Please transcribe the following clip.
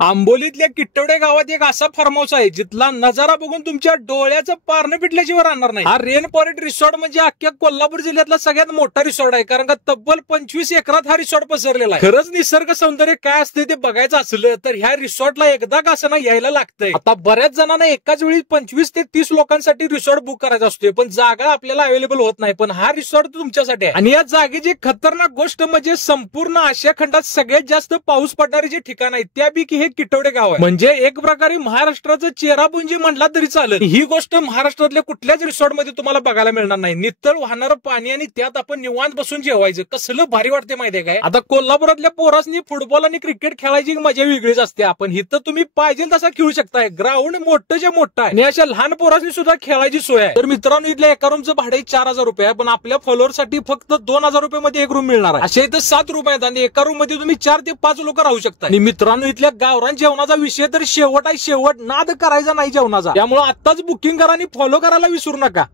आंबोलीतल्या किट्टवडे गावात एक असा फार्म हाऊस आहे जिथला नजारा बघून तुमच्या डोळ्याचं पारणं फिटल्याशिवाय राहणार नाही। हा रेन फॉरेस्ट रिसॉर्ट म्हणजे अख्ख्या कोल्हापूर जिल्ह्यातला सगळ्यात मोठा रिसॉर्ट आहे, कारण का तब्बल 25 एकरात हा रिसॉर्ट पसरलेला आहे। खरंच निसर्ग सौंदर्य काय असते ते बघायचं असलं तर ह्या रिसॉर्टला एकदा का असं ना यायला लागतंय। आता बऱ्याच जणांना एकाच वेळी 25 ते 30 लोकांसाठी रिसॉर्ट बुक करायचा असतोय, पण जागा आपल्याला अवेलेबल होत नाही। पण हा रिसॉर्ट तुमच्यासाठी आहे। आणि या जागेची खतरनाक गोष्ट म्हणजे संपूर्ण आशिया खंडात सगळ्यात जास्त पाऊस पडणारे जे ठिकाण आहे त्यापैकी हे किट्टवडे गाव आहे। म्हणजे एक प्रकारे महाराष्ट्राचं चेहरापुंजी म्हणला तरी चालेल। ही गोष्ट महाराष्ट्रातल्या कुठल्याच रिसॉर्ट मध्ये तुम्हाला बघायला मिळणार नाही। नित्तळ वाहणारं पाणी आणि त्यात आपण निवांत बसून जेवायचं, कसलं भारी वाटते माहितीये काय। आता कोल्हापुरातल्या पोरासनी फुटबॉल आणि क्रिकेट खेळायची मजा वेगळीच असते। आपण इथं तुम्ही पाहिजे तसा खेळू शकताय, ग्राउंड मोठं मोठं आहे आणि अशा लहान पोरासनी सुद्धा खेळायची सोय आहे। तर मित्रांनो, इथल्या एका रूमचं भाडे 4000 रुपये आहे, पण आपल्या फॉलोअरसाठी फक्त 2000 रुपये मध्ये एक रूम मिळणार आहे। अशा इथं 7 रूम आहेत आणि एका रूम मध्ये तुम्ही 4 ते 5 लोक राहू शकता। आणि मित्रांनो, इथल्या गावरान जेवणाचा विषय तर शेवट आहे, शेवट नाद करायचा नाही जेवणाचा। त्यामुळे आत्ताच बुकिंग करा आणि फॉलो करायला विसरू नका।